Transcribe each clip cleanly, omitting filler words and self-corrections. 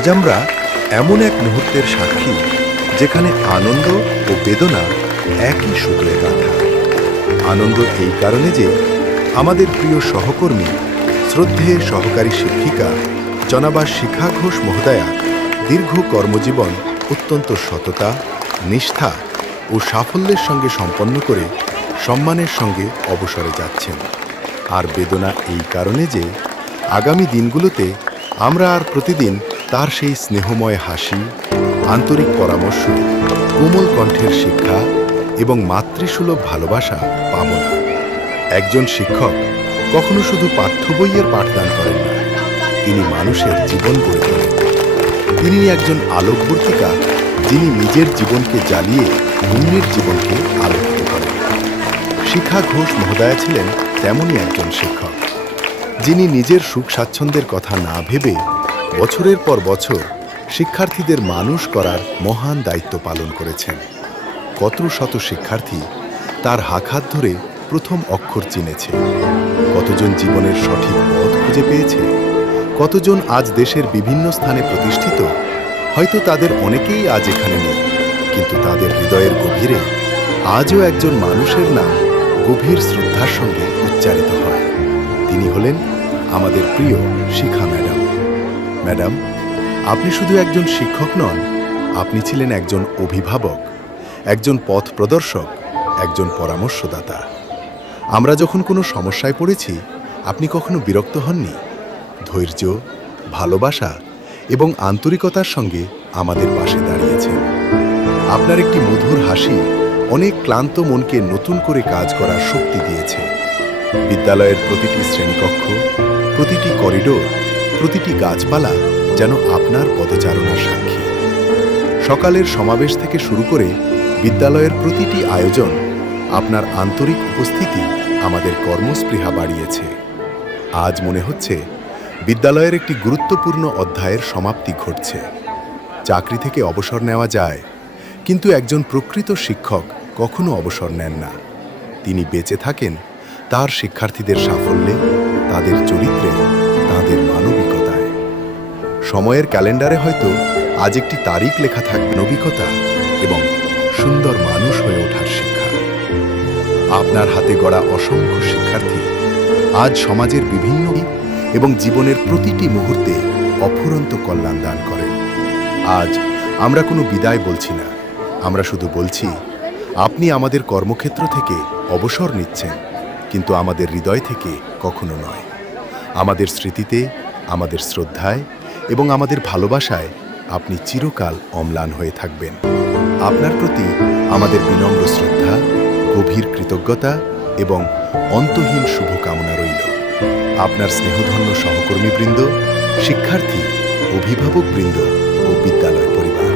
আজ আমরা এমন এক মুহূর্তের সাক্ষী যেখানে আনন্দ ও বেদনা একই সূত্রে গাঁথা। আনন্দ এই কারণে যে আমাদের প্রিয় সহকর্মী, শ্রদ্ধেয় সহকারী শিক্ষিকা জনাবা শিখা ঘোষ মহোদয়া দীর্ঘ কর্মজীবন অত্যন্ত সততা, নিষ্ঠা ও সাফল্যের সঙ্গে সম্পন্ন করে সম্মানের সঙ্গে অবসরে যাচ্ছেন। আর বেদনা এই কারণে যে আগামী দিনগুলোতে আমরা আর প্রতিদিন তার সেই স্নেহময় হাসি, আন্তরিক পরামর্শ, কোমল কণ্ঠের শিক্ষা এবং মাতৃসুলভ ভালোবাসা পাব না। একজন শিক্ষক কখনো শুধু পাঠ্য বইয়ের পাঠদান করেন না, তিনি মানুষের জীবন গড়ে তোলেন। তিনি একজন আলোকবর্তিকা, যিনি নিজের জীবনকে জ্বালিয়ে অন্যের জীবনকে আলোকিত করেন। শিখা ঘোষ মহোদয়া ছিলেন তেমনই একজন শিক্ষক, যিনি নিজের সুখ স্বাচ্ছন্দ্যের কথা না ভেবে বছরের পর বছর শিক্ষার্থীদের মানুষ করার মহান দায়িত্ব পালন করেছেন। কত শত শিক্ষার্থী তার হাত ধরে প্রথম অক্ষর চিনেছে, কতজন জীবনের সঠিক পথ খুঁজে পেয়েছে, কতজন আজ দেশের বিভিন্ন স্থানে প্রতিষ্ঠিত। হয়তো তাদের অনেকেই আজ এখানে নেই, কিন্তু তাদের হৃদয়ের গভীরে আজও একজন মানুষের নাম গভীর শ্রদ্ধার সঙ্গে উচ্চারিত হয়। তিনি হলেন আমাদের প্রিয় শিখা ম্যাডাম। ম্যাডাম, আপনি শুধু একজন শিক্ষক নন, আপনি ছিলেন একজন অভিভাবক, একজন পথ প্রদর্শক, একজন পরামর্শদাতা। আমরা যখন কোনো সমস্যায় পড়েছি, আপনি কখনো বিরক্ত হননি। ধৈর্য, ভালোবাসা এবং আন্তরিকতার সঙ্গে আমাদের পাশে দাঁড়িয়েছেন। আপনার একটি মধুর হাসি অনেক ক্লান্ত মনকে নতুন করে কাজ করার শক্তি দিয়েছে। বিদ্যালয়ের প্রতিটি শ্রেণীকক্ষ, প্রতিটি করিডোর, প্রতিটি গাছপালা যেন আপনার পদচারণার সাক্ষী। সকালের সমাবেশ থেকে শুরু করে বিদ্যালয়ের প্রতিটি আয়োজন, আপনার আন্তরিক উপস্থিতি আমাদের কর্মস্পৃহা বাড়িয়েছে। আজ মনে হচ্ছে বিদ্যালয়ের একটি গুরুত্বপূর্ণ অধ্যায়ের সমাপ্তি ঘটছে। চাকরি থেকে অবসর নেওয়া যায়, কিন্তু একজন প্রকৃত শিক্ষক কখনো অবসর নেন না। তিনি বেঁচে থাকেন তার শিক্ষার্থীদের সাফল্যে, তাদের চরিত্রে, তাদের মানবিকতায়। সময়ের ক্যালেন্ডারে হয়তো আজ একটি তারিখ লেখা থাকবে মানবিকতা এবং সুন্দর মানুষ হয়ে ওঠার শিক্ষা। আপনার হাতে গড়া অসংখ্য শিক্ষার্থী আজ সমাজের বিভিন্ন এবং জীবনের প্রতিটি মুহূর্তে অফুরন্ত কল্যাণ দান করেন। আজ আমরা কোনো বিদায় বলছি না, আমরা শুধু বলছি, আপনি আমাদের কর্মক্ষেত্র থেকে অবসর নিচ্ছেন, কিন্তু আমাদের হৃদয় থেকে কখনো নয়। আমাদের স্মৃতিতে, আমাদের শ্রদ্ধায় এবং আমাদের ভালোবাসায় আপনি চিরকাল অম্লান হয়ে থাকবেন। আপনার প্রতি আমাদের বিনম্র শ্রদ্ধা, গভীর কৃতজ্ঞতা এবং অন্তহীন শুভকামনা রইল। আপনার স্নেহধন্য সহকর্মীবৃন্দ, শিক্ষার্থী, অভিভাবকবৃন্দ ও বিদ্যালয় পরিবার।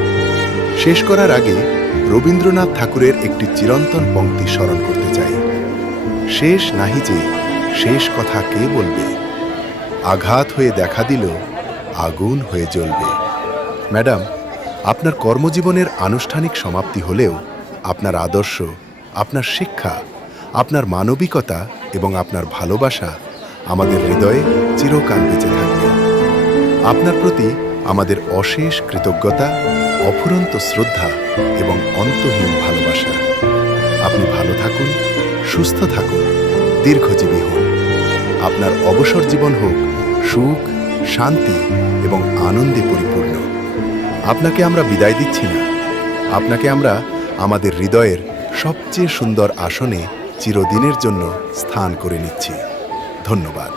শেষ করার আগে রবীন্দ্রনাথ ঠাকুরের একটি চিরন্তন পংক্তি স্মরণ করতে চাই। শেষ নাহি যে, শেষ কথা কে বলবে, আঘাত হয়ে দেখা দিল, আগুন হয়ে জ্বলবে। ম্যাডাম, আপনার কর্মজীবনের আনুষ্ঠানিক সমাপ্তি হলেও আপনার আদর্শ, আপনার শিক্ষা, আপনার মানবিকতা এবং আপনার ভালোবাসা আমাদের হৃদয়ে চিরকাল বেঁচে থাকবে। আপনার প্রতি আমাদের অশেষ কৃতজ্ঞতা, অফুরন্ত শ্রদ্ধা এবং অন্তহীন ভালোবাসা। আপনি ভালো থাকুন, সুস্থ থাকুন, দীর্ঘজীবী হন। আপনার অবসর জীবন হোক সুখ, শান্তি এবং আনন্দে পরিপূর্ণ। আপনাকে আমরা বিদায় দিচ্ছি না, আপনাকে আমরা আমাদের হৃদয়ের সবচেয়ে সুন্দর আসনে চিরদিনের জন্য স্থান করে নিচ্ছি। ধন্যবাদ।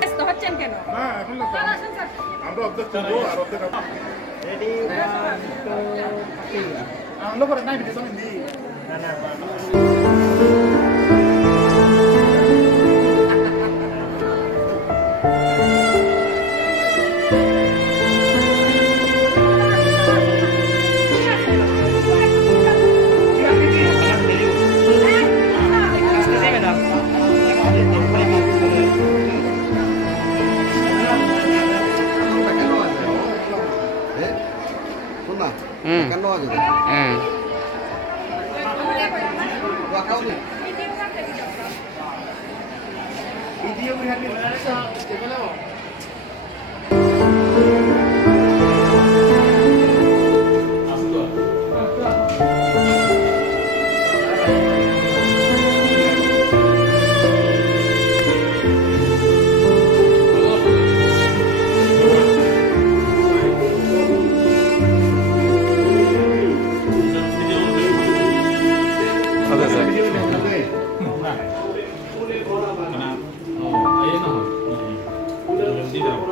ব্যস্ত হচ্ছেন কেন? আমরা অর্ধেক করবো আর অর্ধেক Tidak.